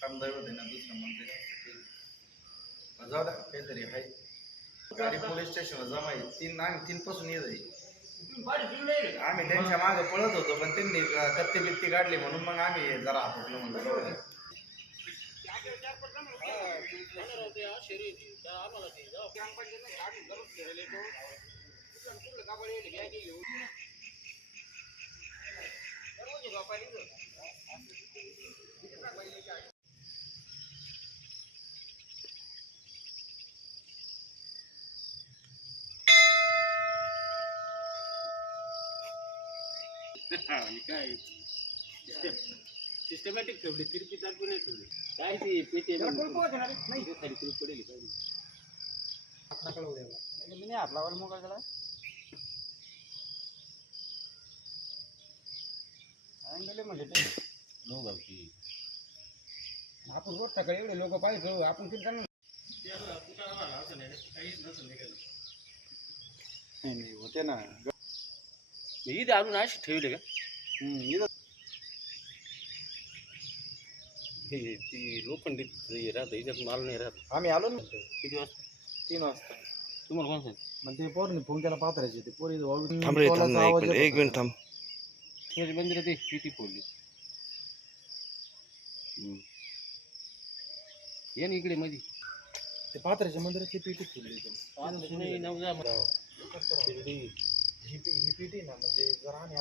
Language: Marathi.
कामदैवत आहे ना दुसरं जाऊ द्या काहीतरी आहे गाडी पोलीस स्टेशनला जमा आहे. तीन आम्ही तीन पासून येत आहे. आम्ही त्यांच्या मागे पळत होतो पण त्यांनी कत्ती बित्ती काढली म्हणून मग आम्ही जरा हापटलो म्हणलं जाऊ द्या. काय? सिस्टमॅटिक ठेवली तिरपी चालू नाही ठेवली. काय ती पेटी नाही. खाली कुलूप पडेल काय मी हात लावायला मोकळा केला अँगल म्हणजे ते. नो गावची. आपण रोज सकाळी एवढे लोक पाहिजे आपण किती जण नाही होते ना. इथे आणून अशी ठेवले का? हे ती लोखंडी हे राहतं याच्यात माल नाही राहत. आम्ही आलो ना. किती वाजता? तीन वाजता. तुम्हाला कोण सांगितलं? मग ते पोरने फोन केला पात्रायचे ते पोरी थांब रे थांब ना एक मिनिट एक मिनिट थांब. शिवाजी मंदिरात ते किती फोडली ये ना इकडे मध्ये ते पात्राच्या मंदिराची पेटी फुलली नाही नवजा ही ही पेटी ना म्हणजे जर आम्ही